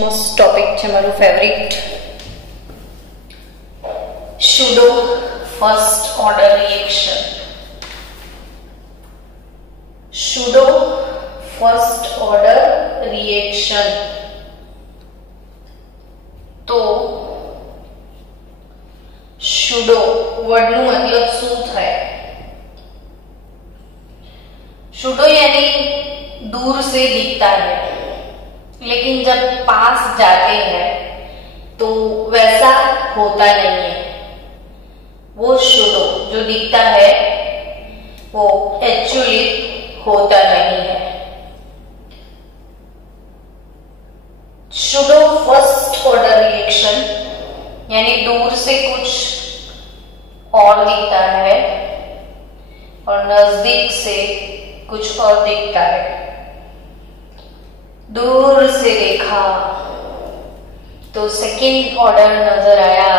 મસ્ત ટોપિક છે મારું favourite. Pseudo first order reaction. Pseudo first order reaction. तो pseudo वर्ड નું मतलब શું થાય? pseudo यानी दूर से दिखता है, लेकिन जब पास जाते हैं तो वैसा होता नहीं है. वो pseudo जो दिखता है वो एक्चुअली होता नहीं है. pseudo फर्स्ट ऑर्डर रिएक्शन यानी दूर से कुछ और दिखता है और नजदीक से कुछ और दिखता है. दूर से देखा तो सेकंड ऑर्डर नजर आया,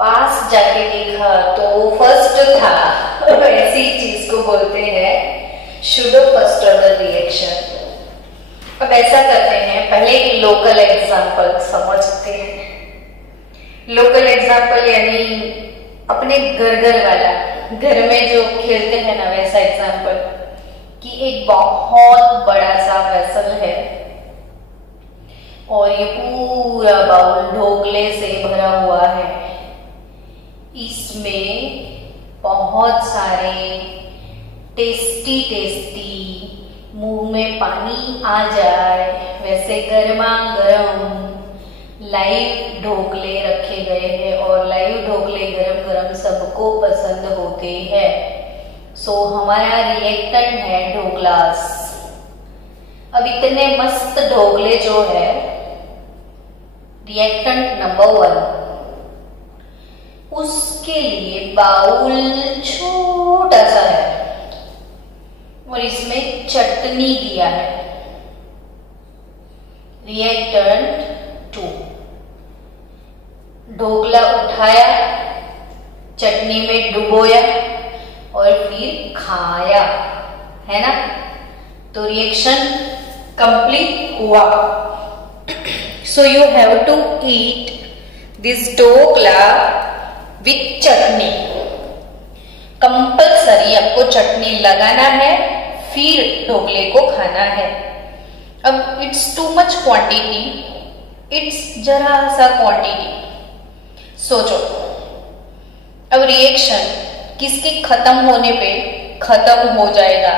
पास जाके देखा तो फर्स्ट था. ऐसी चीज को बोलते हैं pseudo फर्स्ट ऑर्डर रिएक्शन. अब ऐसा करते हैं, पहले एक लोकल एग्जांपल समझते हैं. लोकल एग्जांपल यानी अपने घर वाला, घर में जो खेलते हैं ना वैसा एग्जांपल. कि एक बहुत बड़ा सा वेसल है और ये पूरा बाउल ढोकले से भरा हुआ है. इसमें बहुत सारे टेस्टी मुंह में पानी आ जाए वैसे गर्मा गर्म लाइव ढोकले रखे गए हैं और लाइव ढोकले गरम गरम सबको पसंद होते हैं. सो हमारा रिएक्टेंट है ढोकलास. अब इतने मस्त ढोकले जो है, रिएक्टेंट नंबर 1, उसके लिए बाउल छोटा सा है और इसमें चटनी दिया है. रिएक्टेंट 2, ढोकला उठाया, चटनी में डुबोया और फिर खाया, है ना. तो रिएक्शन कंप्लीट हुआ. So you have to eat this dhokla with chutney. Compulsory आपको चटनी लगाना है, फिर ढोकले को खाना है. अब it's too much quantity, it's जरा सा क्वांटिटी. सोचो, अब रिएक्शन किसके खत्म होने पे खत्म हो जाएगा.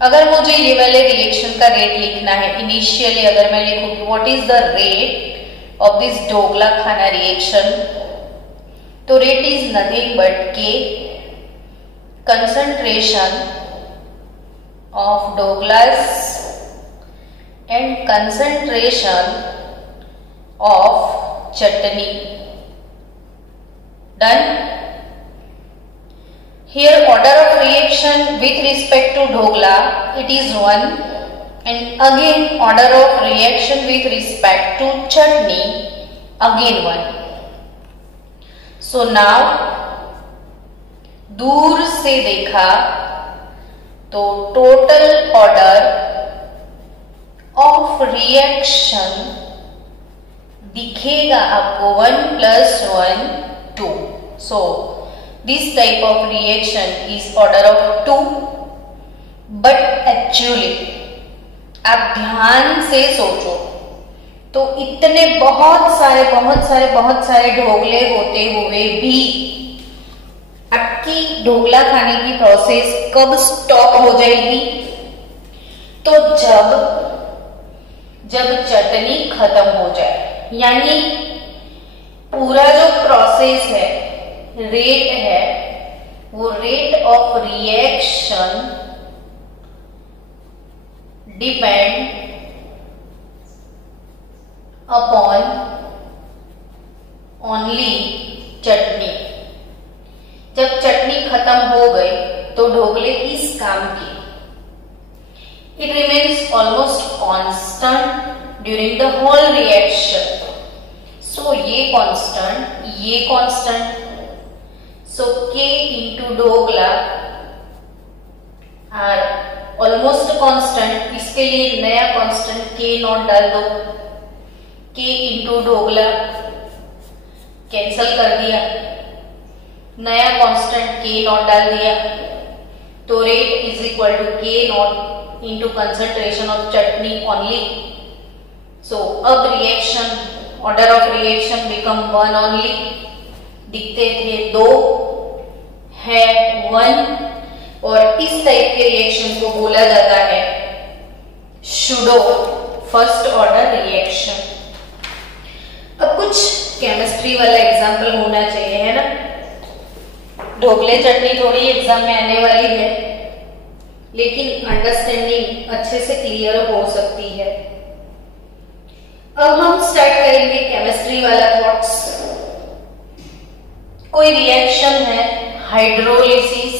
अगर मुझे ये वाले रिएक्शन का रेट लिखना है, इनिशियली अगर मैं लिखूंगी what is the rate of this dhokla खाना रिएक्शन, तो रेट इज नथिंग बट के concentration of ढोकलास and concentration of chutney. Done. Here order of reaction with respect to dhokla it is 1, and again order of reaction with respect to chutney again 1. So now दूर से देखा तो total order of reaction दिखेगा आपको 1 + 1 2. So this type of reaction is order of 2, but actually आप ध्यान से सोचो तो इतने बहुत सारे ढोकले होते हुए भी आपकी ढोकला खाने की प्रोसेस कब स्टॉप हो जाएगी? तो जब चटनी खत्म हो जाए. यानी पूरा जो प्रोसेस है, रेट है, वो rate of reaction depend upon only chutney. जब चटनी खत्म हो गई तो ढोकले किस काम की? It remains almost constant during the whole reaction. So ये constant. So K into dhokla are almost constant, इसके लिए नया कांस्टेंट के नॉट डाल दो, के इंटू डोगला कैंसल कर दिया, नया कांस्टेंट के नॉट डाल दिया, तो rate is equal to K naught into concentration of chutney only. So अब reaction, order of reaction become one only, दिखते थे दो, है वन, और इस टाइप के रिएक्शन को बोला जाता है शूडो फर्स्ट ऑर्डर रिएक्शन। अब कुछ केमिस्ट्री वाला एग्जाम्पल होना चाहिए, है ना। ढोकले चटनी थोड़ी एग्जाम में आने वाली है, लेकिन अंडरस्टैंडिंग अच्छे से क्लियर हो सकती है। अब हम स्टार्ट करेंगे केमिस्ट्री वाला थॉट्स। कोई रिएक्शन है हाइड्रोलिसिस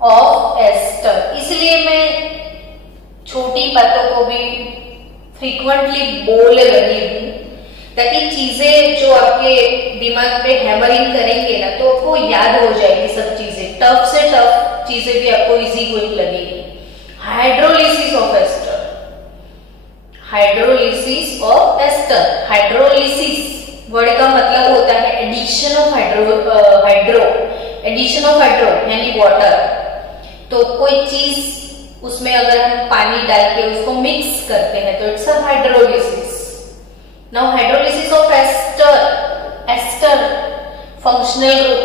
ऑफ एस्टर, इसलिए मैं छोटी बातों को भी फ्रीक्वेंटली बोल रही हूं, ताकि चीजें जो आपके दिमाग पे हैमरिंग करेंगे ना, तो आपको याद हो जाएगी सब चीजें, टफ से टफ चीजें भी आपको इजी गोइंग लगेगी। Hydrolysis of ester, hydrolysis of ester, hydrolysis word का मतलब होता है addition of addition of hydro यानी वाटर। तो कोई चीज उसमें अगर हम पानी डाल के उसको मिक्स करते हैं तो it's a hydrolysis. Now hydrolysis of ester, ester functional group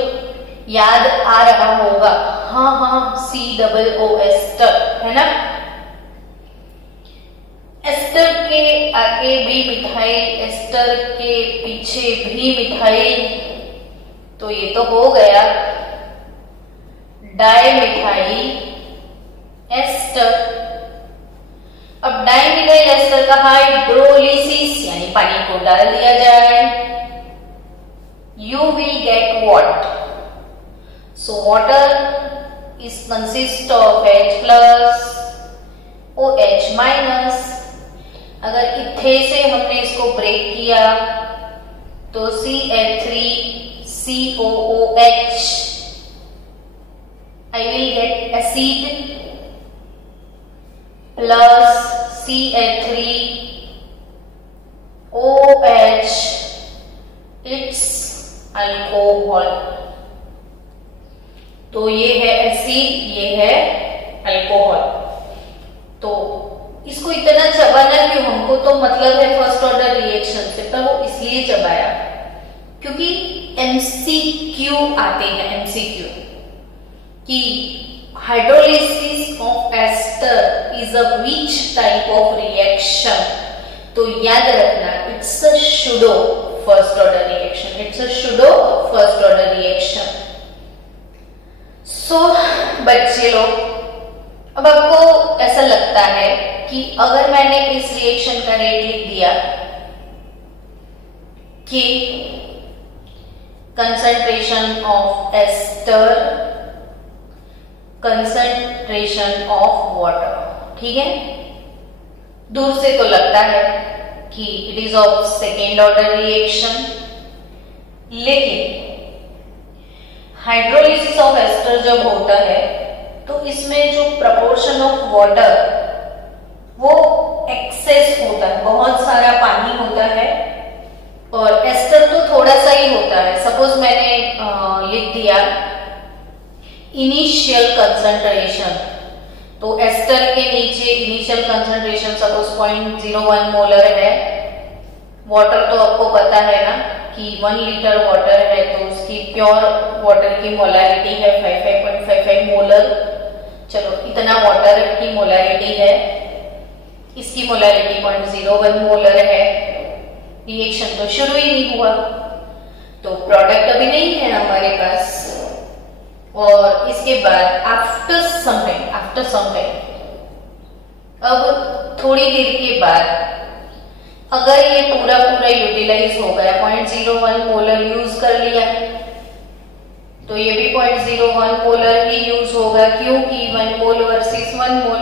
याद आ रहा होगा, हाँ COO एस्टर, है ना। एस्टर के आगे भी मिथाइल, एस्टर के पीछे भी मिथाइल, तो ये तो हो गया डाइमिथाइल एस्टर। अब डाइमिथाइल एस्टर का हाइड्रोलिसिस यानी पानी को डाल दिया जाए, you will get what? So water is consist of H plus OH minus। अगर इथे से हमने इसको ब्रेक किया तो CH3COOH, I will get acid plus CH3OH, it's alcohol. तो ये है एसिड, ये है अल्कोहल। तो इसको इतना चबाना क्यों हमको, तो मतलब है फर्स्ट ऑर्डर रिएक्शन से, पर वो इसलिए चबाया क्योंकि MCQ आते हैं, MCQ कि hydrolysis of ester is a which type of reaction. तो याद रखना, it's a pseudo first order reaction, it's a pseudo first order reaction. So बच्चे लोग, अब आपको ऐसा लगता है कि अगर मैंने इस रिएक्शन का रेट लिख दिया कि concentration of ester, concentration of water, ठीक है, दूर से तो लगता है कि it is of second order reaction, लेकिन हाइड्रोलिसिस ऑफ एस्टर जब होता है तो इसमें जो प्रपोर्शन ऑफ वाटर वो एक्सेस होता है, बहुत सारा पानी होता है, और एस्टर तो थोड़ा सा ही होता है। सपोज मैंने लिख दिया इनिशियल कंसंट्रेशन, तो एस्टर के नीचे इनिशियल कंसंट्रेशन सपोज 0.01 मोलर है। वाटर तो आपको पता है ना कि 1 लीटर वाटर है तो उसकी प्योर वाटर की मोलारिटी है 55.55 मोलर। चलो, इतना वाटर की मोलारिटी है, इसकी मोलारिटी 0.01 मोलर है। रिएक्शन तो शुरू ही नहीं हुआ, तो प्रोडक्ट अभी नहीं है हमारे पास। और इसके बाद आफ्टर सम टाइम, अब थोड़ी देर के बाद अगर ये पूरा यूटिलाइज हो गया, 0.01 मोलर यूज कर लिया, तो ये भी 0.01 मोलर ही यूज होगा, क्योंकि 1 मोल वर्सेस 1 मोल,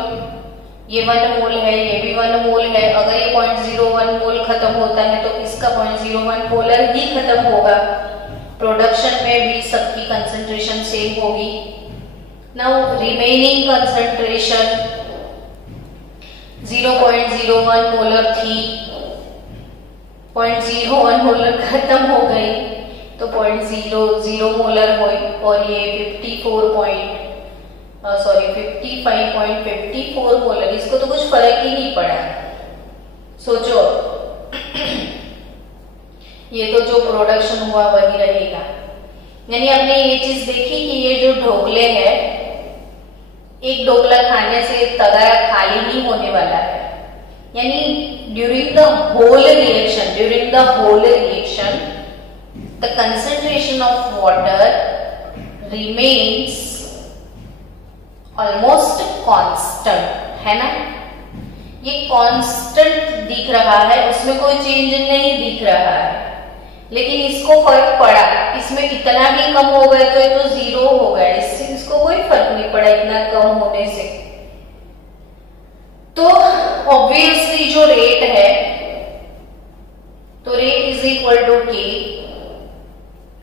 ये 1 मोल है, ये भी 1 मोल है। अगर ये 0.01 मोल खत्म होता है तो इसका 0.01 मोलर ही खत्म होगा। प्रोडक्शन में भी सबकी कंसंट्रेशन सेम होगी। नाउ रिमेनिंग कंसंट्रेशन 0.01 मोलर थी, 0.01 मोलर खत्म हो गई तो 0.00 मोलर हुई और ये 55.54 मोलर, इसको तो कुछ फर्क ही नहीं पड़ा। सोचो ये तो जो प्रोडक्शन हुआ वही रहेगा। यानी हमने ये चीज देखी कि ये जो ढोकले है, एक ढोकला खाने से तगारा खाली नहीं होने वाला है। यानी during the whole reaction the concentration of water remains almost constant, है ना। ये कांस्टेंट दिख रहा है, उसमें कोई चेंज नहीं दिख रहा है, लेकिन इसको फर्क पड़ा, इसमें इतना भी कम हो गया तो ये तो 0 हो गया, इससे इसको कोई फर्क नहीं पड़ा इतना कम होने से। तो ऑब्वियसली जो रेट है, तो rate is equal to K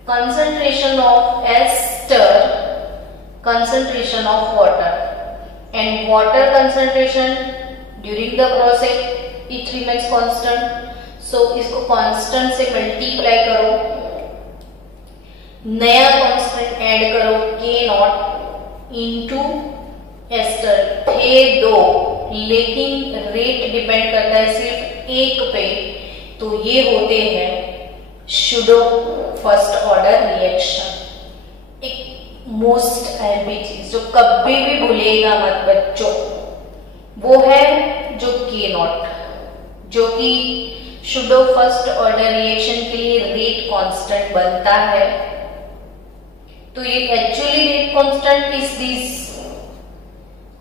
concentration of ester concentration of water, and water concentration during the process it remains constant, so इसको constant से multiply करो, नया constant ऐड करो K नॉट into एस्टर। थे 2 लेकिन रेट डिपेंड करता है सिर्फ एक पे, तो ये होते हैं शुडो फर्स्ट ऑर्डर रिएक्शन। एक मोस्ट एमपी चीज जो कभी भी भूलेगा मत बच्चों, वो है जो के नॉट, जो कि शुडो फर्स्ट ऑर्डर रिएक्शन के लिए रेट कांस्टेंट बनता है। तो ये actually rate constant is this,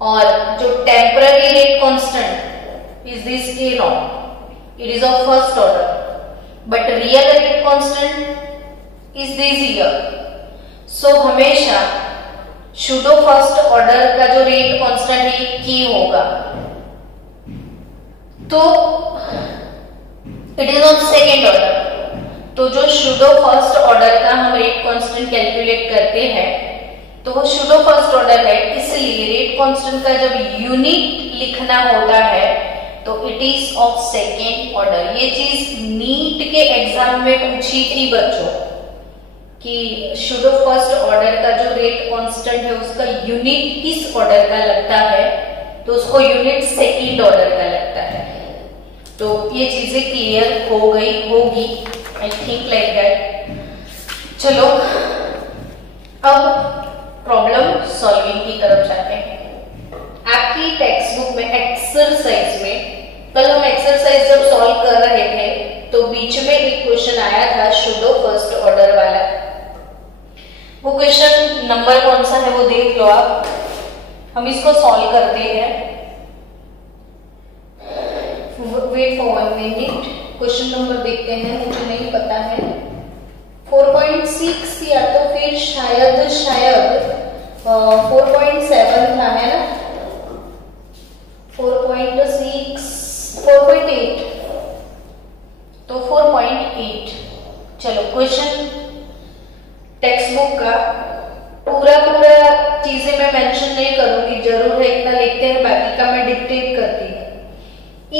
और जो temporary rate constant is this K naught, it is of first order, but real rate constant is this here. So हमेशा pseudo first order का जो रेट कांस्टेंट है के होगा, तो it is on second order. तो जो शुडो फर्स्ट ऑर्डर का हम रेट कांस्टेंट कैलकुलेट करते हैं, तो वो शुडो फर्स्ट ऑर्डर है, इसलिए रेट कांस्टेंट का जब यूनिट लिखना होता है तो it is of second order. ये चीज नीट के एग्जाम में पूछी थी बच्चों कि शुडो फर्स्ट ऑर्डर का जो रेट कांस्टेंट है उसका यूनिट किस ऑर्डर का लगता है, तो उसको यूनिट सेकंड ऑर्डर का लगता है। तो ये चीजें क्लियर हो गई होगी, आई थिंक लाइक दैट। चलो अब प्रॉब्लम सॉल्विंग की तरफ जाते हैं। आपकी टेक्स्ट बुक में एक्सरसाइज में, कल हम एक्सरसाइज जब सॉल्व कर रहे थे तो बीच में एक क्वेश्चन आया था शुडो फर्स्ट ऑर्डर वाला। वो क्वेश्चन नंबर कौन सा है वो देख लो आप, हम इसको सॉल्व करते हैं। Wait for 1 minute, question number देखते हैं, मुझे नहीं पता है। 4.6 या तो फिर शायद 4.7 था, है ना। 4.6 4.8, तो 4.8। चलो क्वेश्चन टेक्स्ट बुक का पूरा चीजें मैं मेंशन नहीं करूंगी, जरूर है इतना लिखते हैं, बाकी का मैं डिक्टेट करती हूँ।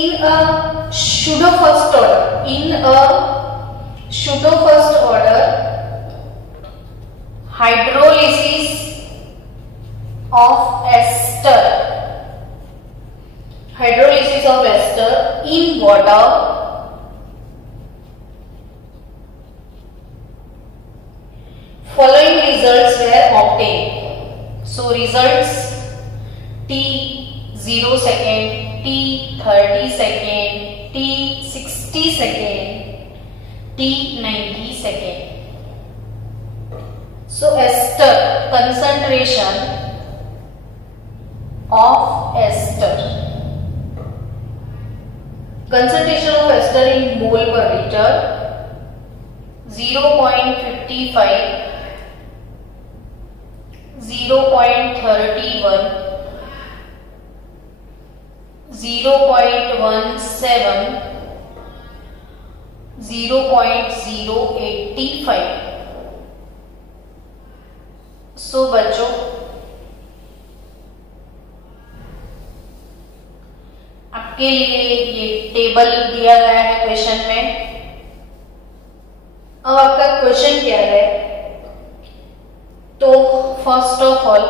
In a pseudo first order hydrolysis of ester in water following results were obtained. So results T 0 second, T 30 second, T 60 second, T 90 second. So ester concentration of ester in mole per liter 0.55, 0.31, 0.17, 0.085, सो बच्चों, आपके लिए ये table दिया गया है question में। अब आपका क्वेश्चन क्या है, तो first of all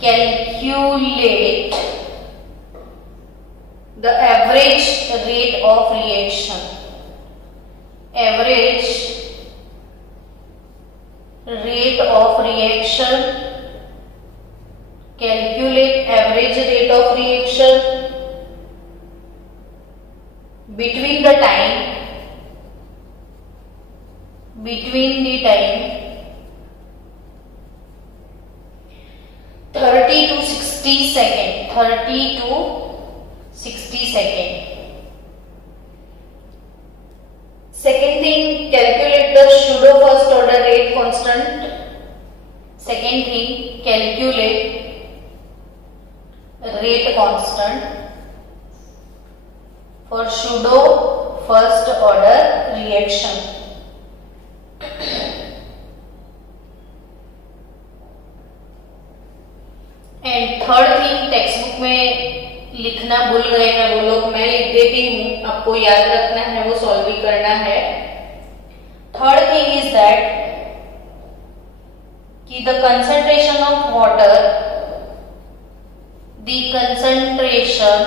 calculate the average rate of reaction. Average rate of reaction, calculate average rate of reaction between the time 30 to 60 second, 30 to 60 second. Second thing, calculate the pseudo first order rate constant. Second thing, calculate rate constant for pseudo first order reaction. And third thing, text book में लिखना भूल गए हैं वो लोग, मैं लिख देती हूँ, आपको याद रखना है, वो सॉल्व भी करना है। थर्ड थिंग इज दैट कि the concentration of water, the concentration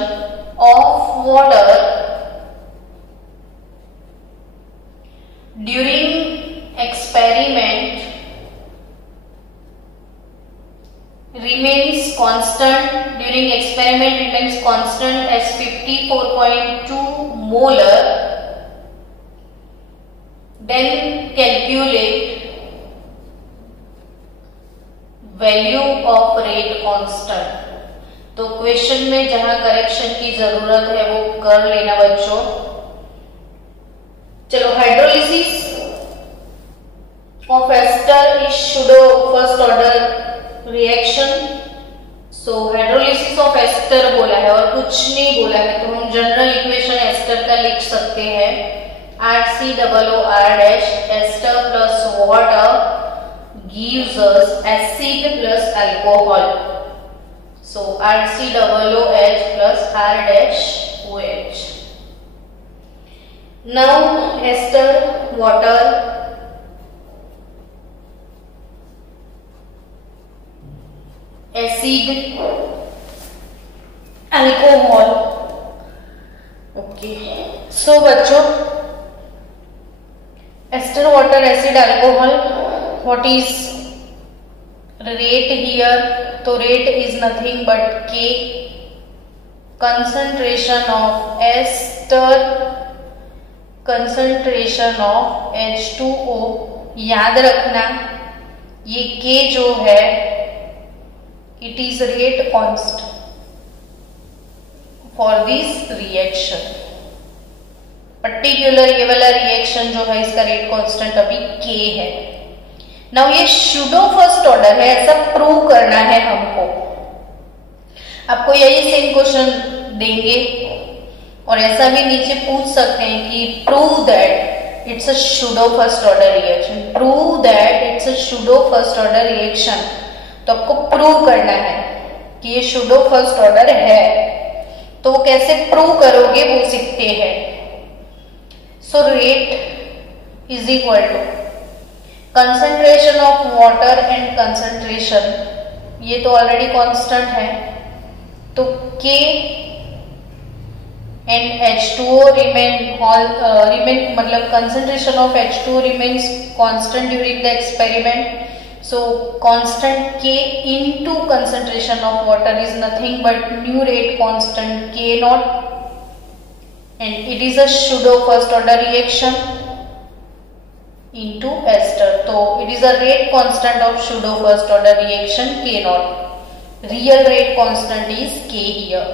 of water during experiment remains constant, during experiment remains constant as 54.2 molar. Then calculate value of rate constant. तो क्वेश्चन में जहां करेक्शन की जरूरत है वो कर लेना बच्चों। चलो, hydrolysis of ester is pseudo first order reaction. So hydrolysis of ester बोला है और कुछ नहीं बोला है, तो हम जनरल इक्वेशन एस्टर का लिख सकते हैं, RCOOR ester plus water gives us acid plus alcohol. So RCOOH plus R-OH. Now ester, water, acid, alcohol. Okay. So बच्चों, ester, water, acid, alcohol. What is rate here? तो rate is nothing but K, concentration of ester, concentration of H2O। याद रखना ये K जो है it is rate constant for this reaction. Particular ये वाला reaction जो है इसका रेट कांस्टेंट अभी के है। नाउ ये सूडो फर्स्ट ऑर्डर है, ऐसा प्रूव करना है हमको। आपको यही सेम क्वेश्चन देंगे और ऐसा भी नीचे पूछ सकते हैं कि prove that it's a pseudo first order reaction, prove that it's a pseudo first order reaction. तो आपको प्रूव करना है कि ये सूडो फर्स्ट ऑर्डर है, तो वो कैसे प्रूव करोगे वो सीखते हैं। So rate is equal to concentration of water and concentration, ये तो ऑलरेडी कांस्टेंट है, तो K एंड H2O रिमेन मतलब concentration of H2O remains constant during the experiment. So constant K into concentration of water is nothing but new rate constant K not, and it is a pseudo first order reaction into ester. तो it is a rate constant of pseudo first order reaction K naught. Real rate constant is K here.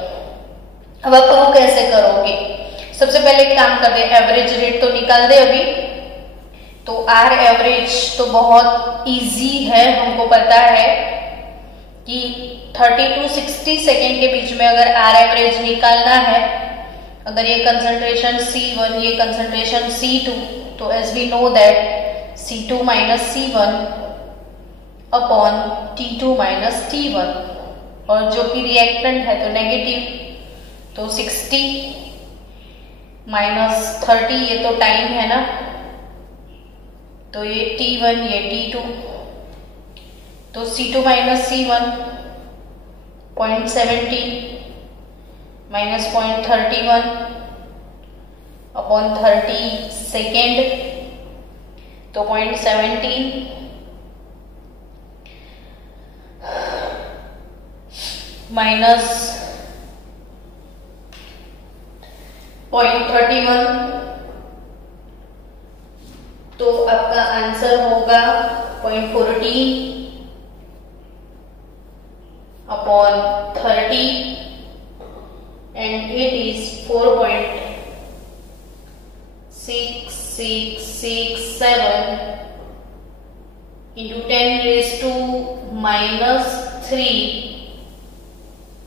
अब आप prove कैसे करोगे? सबसे पहले एक काम करते हैं, एवरेज रेट तो निकाल दे अभी। तो R एवरेज तो बहुत इजी है, हमको पता है कि 30 to 60 सेकेंड के बीच में अगर R एवरेज निकालना है, अगर ये कंसंट्रेशन C1 ये कंसंट्रेशन C2, तो as we know that C2 minus C1 upon T2 minus T1, और जो कि रिएक्टेंट है तो नेगेटिव, तो 60 माइनस 30, ये तो टाइम है ना, तो ये T1 ये T2, तो C2 minus C1 0.17 minus 0.31 upon 30 second, तो 0.17 माइनस 0.31, तो आपका आंसर होगा 0.14 upon 30 and it is 4.6667 into 10 raised to minus 3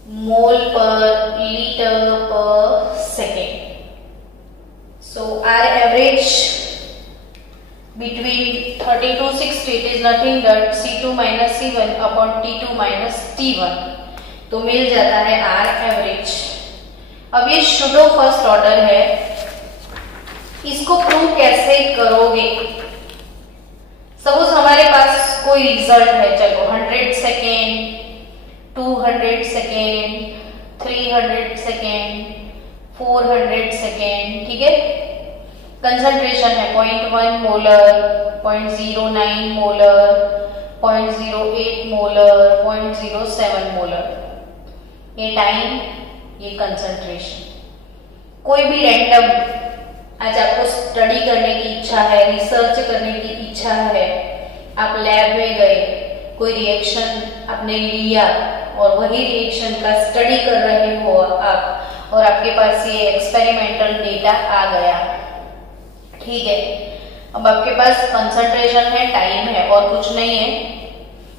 mole per liter per second. So our average between 30 to 60, it is nothing but C2 minus C1 upon T2 minus T1, तो मिल जाता है R average. अब ये pseudo first order है, इसको prove कैसे करोगे? Suppose हमारे पास कोई रिजल्ट है, चलो 100 सेकेंड, 200 सेकेंड, 300 सेकेंड, 400 सेकेंड, ठीक है। कंसंट्रेशन है 0.1 मोलर, 0.09 मोलर, 0.08 मोलर, 0.07 मोलर, ये टाइम, ये कंसंट्रेशन। कोई भी रैंडम, आज आपको स्टडी करने की इच्छा है, रिसर्च करने की इच्छा है, आप लैब में गए, कोई रिएक्शन आपने लिया और वही रिएक्शन का स्टडी कर रहे हो आप, और आपके पास ये एक्सपेरिमेंटल डेटा आ गया, ठीक है। अब आपके पास कंसंट्रेशन है, टाइम है और कुछ नहीं है।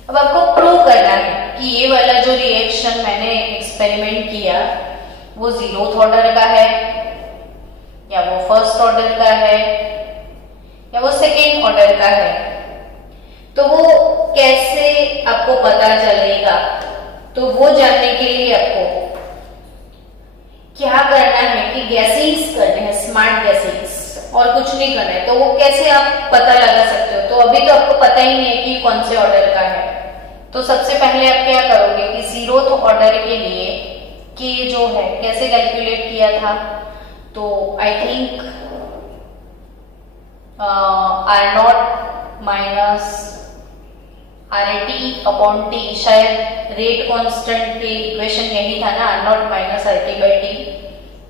अब आपको प्रूव करना है कि ये वाला जो रिएक्शन मैंने एक्सपेरिमेंट किया वो 0th ऑर्डर का है, या वो फर्स्ट ऑर्डर का है, या वो सेकेंड ऑर्डर का है। तो वो कैसे आपको पता चलेगा? तो वो जानने के लिए आपको क्या करना है कि गैसिंग्स करने हैं, स्मार्ट गैसिंग्स, और कुछ नहीं करना है। तो वो कैसे आप पता लगा सकते हो? तो अभी तो आपको पता ही नहीं है कि कौन से ऑर्डर का है। तो सबसे पहले आप क्या करोगे कि 0th ऑर्डर के लिए के जो है कैसे कैलकुलेट किया था, तो I think R0 minus RT upon T, शायद रेट कांस्टेंट के इक्वेशन यही था ना, R0 minus RT by T।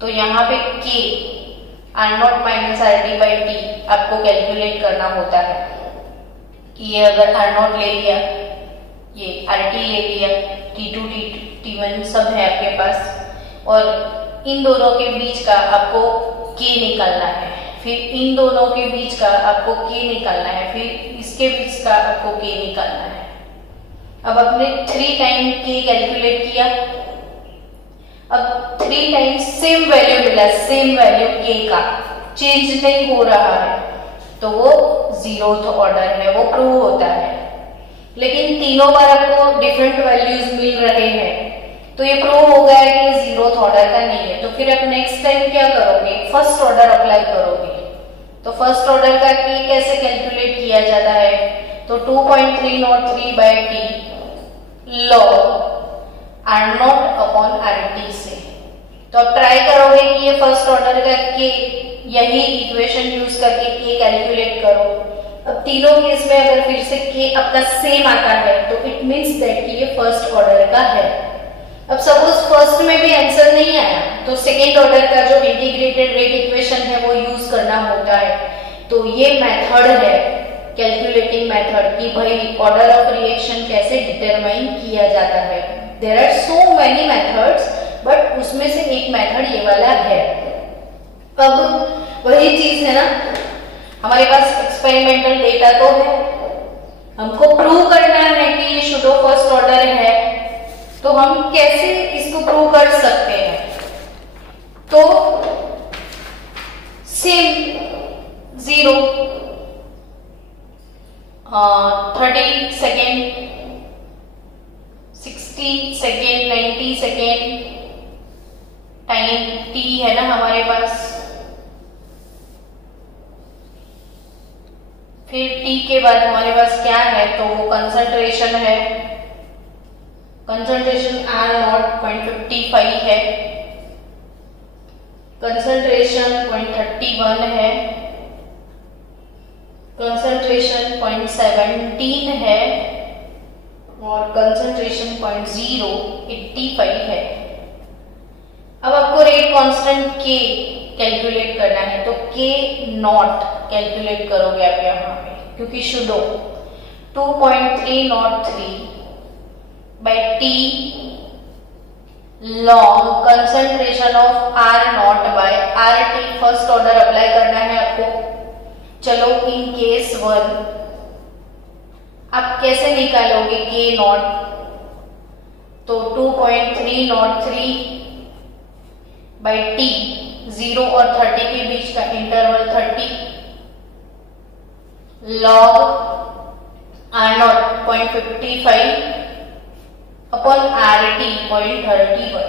तो यहाँ पे K R0 minus RT by T आपको कैलकुलेट करना होता है कि ये अगर R0 ले लिया, ये RT ले लिया, T2 T1 सब है आपके पास, और इन दोनों के बीच का आपको K निकालना है, फिर इन दोनों के बीच का आपको K निकालना है, फिर इसके बीच का आपको K निकालना है। अब आपने 3 टाइम K कैलकुलेट किया, अब 3 टाइम सेम वैल्यू मिला, सेम वैल्यू K का चेंज नहीं हो रहा है, तो वो 0th ऑर्डर है, वो प्रूव होता है। लेकिन तीनों बार आपको डिफरेंट वैल्यूज मिल रहे हैं, तो ये प्रूव हो गया कि ये 0th ऑर्डर का नहीं है। तो फिर आप नेक्स्ट टाइम क्या करोगे? फर्स्ट ऑर्डर अप्लाई करोगे। तो फर्स्ट ऑर्डर का K कैसे कैलकुलेट किया जाता है? तो 2.303 by T log R0 upon RT से। तो आप ट्राई करोगे कि ये फर्स्ट ऑर्डर का K, यही इक्वेशन यूज करके K कैलकुलेट करो। अब तीनों केस में अगर फिर से K आपका सेम आता है, तो इट मीन्स दैट कि ये फर्स्ट ऑर्डर का है। अब सपोज फर्स्ट में भी आंसर नहीं आया, तो सेकेंड ऑर्डर का जो इंटीग्रेटेड रेट इक्वेशन है वो यूज करना होता है। तो ये मेथड है, कैलकुलेटिंग मेथड, कि भाई ऑर्डर ऑफ रिएक्शन कैसे डिटरमाइन किया जाता है। There are so many methods, but उसमें से एक मेथड ये वाला है। अब वही चीज है ना, हमारे पास एक्सपेरिमेंटल डेटा तो है, हमको प्रूव करना है कि ये सुडो फर्स्ट ऑर्डर है। तो हम कैसे इसको प्रूव कर सकते हैं? तो same 0 30 second, 60 second, 90 second time t है ना हमारे पास। फिर t के बाद हमारे पास क्या है, तो वो कंसंट्रेशन है, कंसंट्रेशन R0 0.55 है, कंसंट्रेशन 0.31 है, कंसंट्रेशन 0.17 है और कंसंट्रेशन 0.085 है। अब आपको रेट कांस्टेंट K कैलकुलेट करना है, तो K0 कैलकुलेट करोगे आप यहाँ पे, क्योंकि pseudo 2.303 by T log concentration of R0 by RT first order apply करना है आपको। चलो इन केस 1 आप कैसे निकालोगे K0, तो 2.303 by T 0 और 30 के बीच का interval 30 log R0 0.55 upon RT 0.31।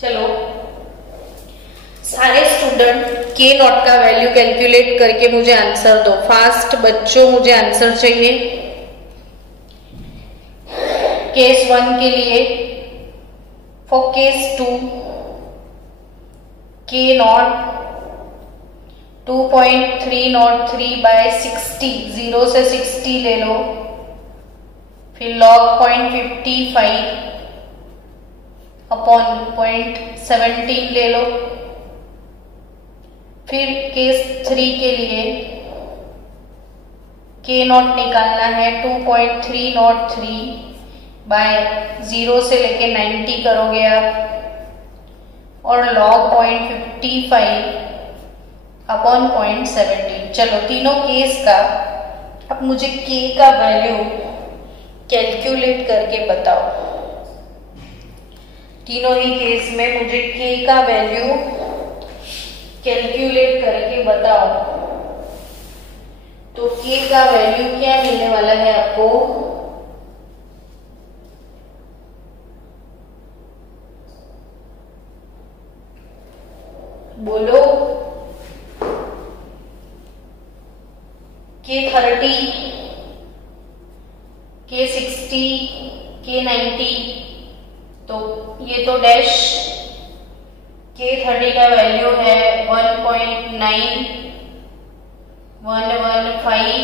चलो सारे स्टूडेंट K0 का वैल्यू कैलकुलेट करके मुझे आंसर दो। फास्ट बच्चों, मुझे आंसर चाहिए केस 1 के लिए। फॉर केस 2 K0 2.303 बाय 60, 0 से 60 ले लो, फिर log 0.55 अपॉन 0.17 ले लो। फिर केस 3 के लिए K0 निकालना है, 2.303 बाय 0 से लेके 90 करोगे आप और log 0.55 अपॉन 0.17। चलो तीनों केस का अब मुझे K का वैल्यू कैलकुलेट करके बताओ। तीनों ही केस में मुझे K का वैल्यू कैलकुलेट करके बताओ। तो K का वैल्यू क्या मिलने वाला है आपको, बोलो। K30, K60, K90, तो ये तो डैश K30 का वैल्यू है 1.9115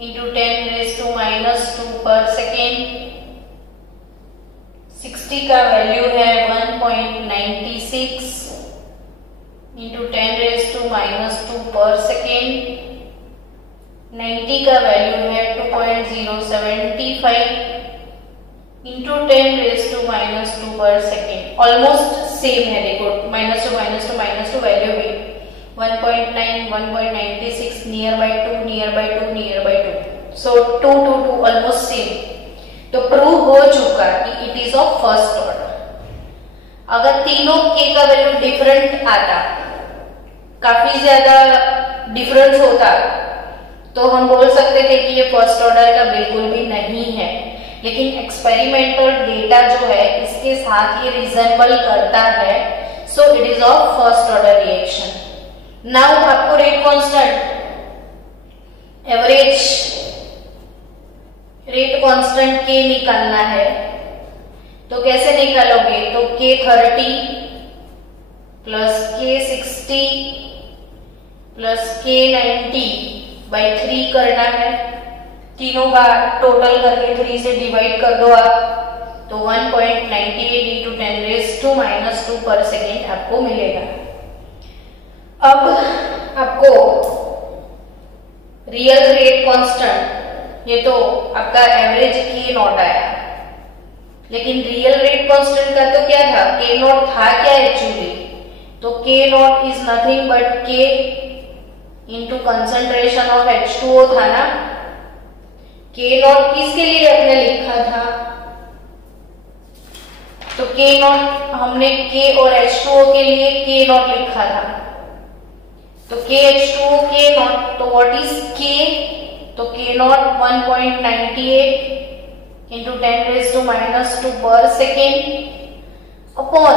इंटू 10⁻² पर सेकेंड। 60 का वैल्यू है 1.96 इंटू 10⁻² पर सेकेंड। 90 का वैल्यू है 2.075 इंटू 10⁻² पर सेकेंड। ऑलमोस्ट सेम है, देखो -2 वैल्यू भी 1.9, 1.96, near by 2, so 2 almost same. तो प्रूव हो चुका कि it is of first order. अगर तीनों K का वैल्यू डिफरेंट आता, काफी ज्यादा डिफरेंस होता, तो हम बोल सकते थे कि ये फर्स्ट ऑर्डर का बिल्कुल भी नहीं है। लेकिन एक्सपेरिमेंटल डेटा जो है इसके साथ ये रिजेंबल करता है, so it is of first order reaction. Now आपको rate constant, average rate constant K निकालना है। तो कैसे निकालोगे, तो K30 plus K60 plus K90 by 3 करना है। तीनों का टोटल करके 3 से डिवाइड कर दो आप, तो 1.98 इंटू 10⁻² पर सेकेंड आपको मिलेगा। अब आपको रियल रेट कांस्टेंट, ये तो आपका एवरेज K0 आया, लेकिन रियल रेट कांस्टेंट का तो क्या था, K0 था क्या एक्चुअली, तो K0 is nothing but K into concentration of H2O था ना। K0 किसके लिए आपने लिखा था, तो K0 हमने K और H2O के लिए K0 लिखा था। तो KH2O K नॉट, तो व्हाट इज K? तो K not 1.98 into 10⁻² per second upon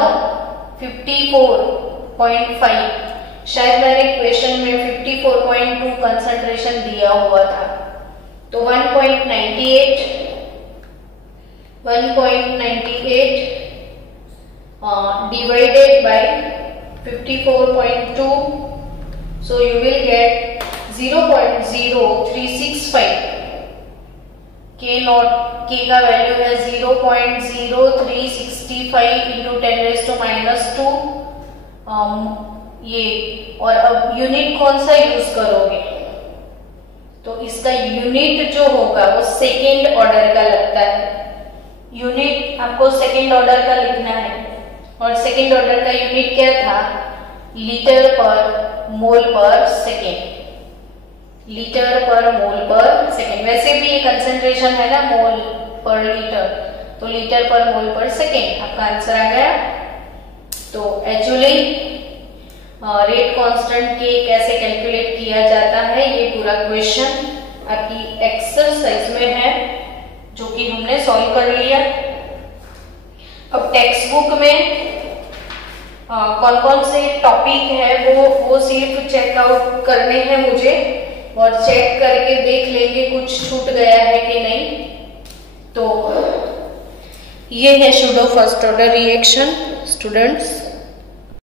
54.5। शायद मैंने क्वेश्चन में 54.2 कंसंट्रेशन दिया हुआ था। तो 1.98 divided by 54.2, so you will get 0.0365। K not, K का वैल्यू है 0.0365 into 10⁻²। ये, और अब यूनिट कौन सा यूज करोगे? तो इसका यूनिट जो होगा वो सेकेंड ऑर्डर का लगता है। यूनिट आपको सेकेंड ऑर्डर का लिखना है, और सेकेंड ऑर्डर का यूनिट क्या था? लीटर पर मोल पर सेकेंड, लीटर पर मोल पर सेकेंड। वैसे भी ये कंसेंट्रेशन है ना, मोल पर लीटर, तो लीटर पर मोल पर सेकेंड आपका आंसर आ गया। तो एक्चुअली रेट कांस्टेंट के कैसे कैलकुलेट किया जाता है, ये पूरा क्वेश्चन आपकी एक्सरसाइज में है, जो कि हमने सॉल्व कर लिया। अब टेक्स्ट बुक में कौन कौन से टॉपिक है वो सिर्फ चेकआउट करने हैं मुझे, और चेक करके देख लेंगे कुछ छूट गया है कि नहीं। तो ये है pseudo first order reaction students.